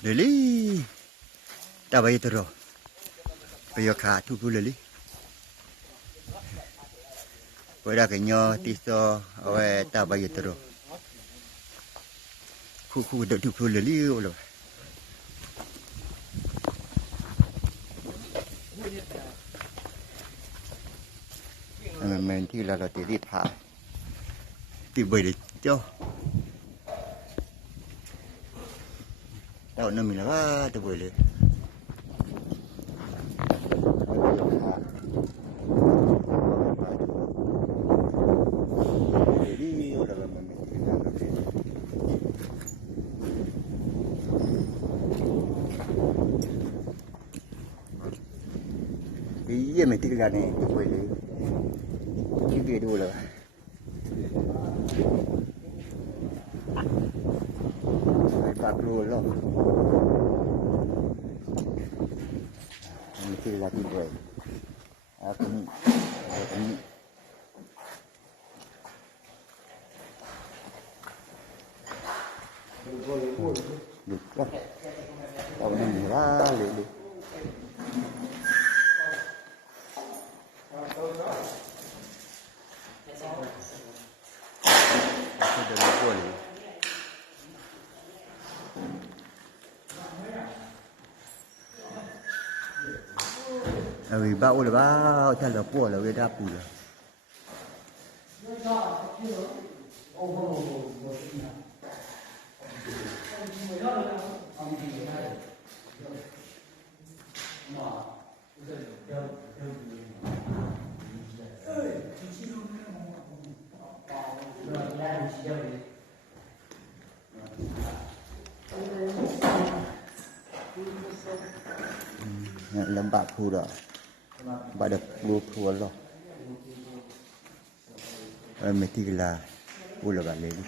Lili, tak bayar terus. Bayar kartu pun lili. Pada kenya tiso, awak tak bayar terus. Ku duduk tu pun lili loh. Mainที่เราตีรีพาตีใบเด็ดเจ้าเต่าน้ำมีแล้วว่าตัวใบเลยยี่ไม่ตีกันเนี่ยตัวใบเลยที่ไปดูเลยไปปากรูแล้วนี่คือลาที่ด้วยaku ni lupa tahu ni lah lele aku dah lupa ni vì bão là bão theo là của là người ta bùi rồi làm bạc thu rồi bà được mua thua rồi mấy tí là u là bà lấy đi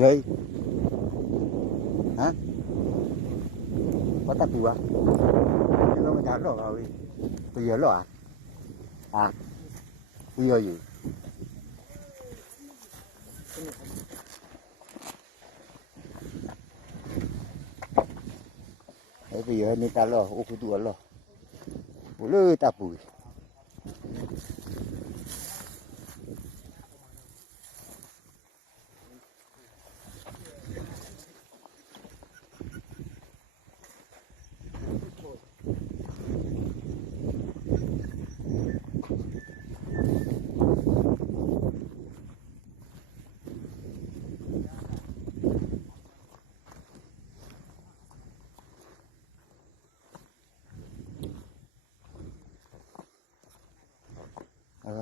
đây hả có tắc gì quá nhưng mà mình thắng rồi bây giờ rồi à bây giờ gì đấy bây giờ mình ta lo ô cô tua lo bố lơ ta bùi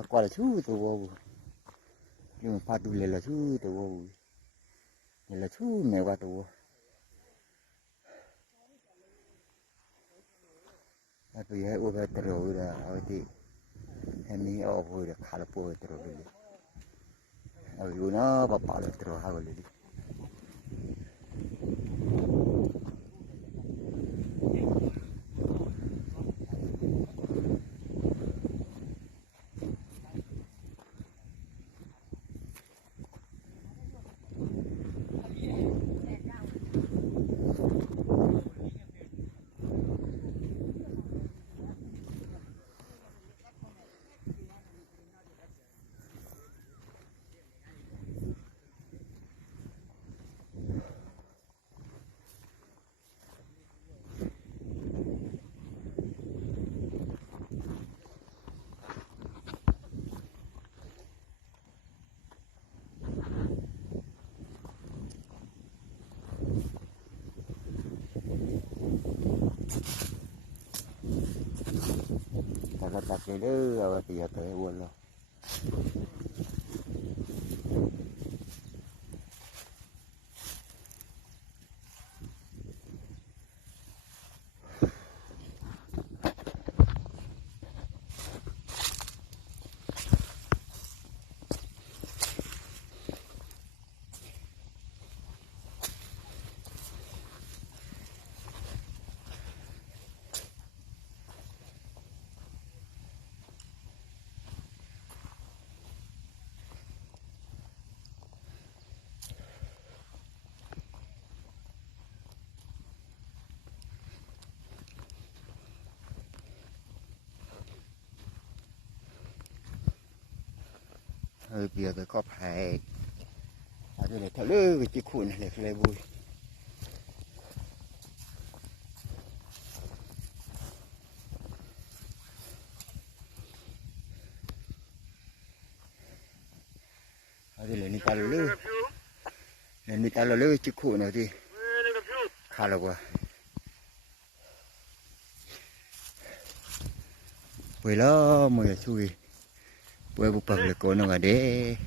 qua là chú tôi vô nhưng mà pha tôi lên là chú tôi vô là chú mẹ qua tôi bây giờ ở bên rồi là ở thì em đi ở vui là khá là vui rồi ở dưới nó bảo là rồi hai người đi đặt cái đó thì tới buồn rồi bia cái cọp hay đây là thằng lư cái chiếc khuôn này là vui đây là nita lư nita lư chiếc khuôn này thì khá là quá vậy đó mọi người chui bữa bụng bự là cô nó ở đấy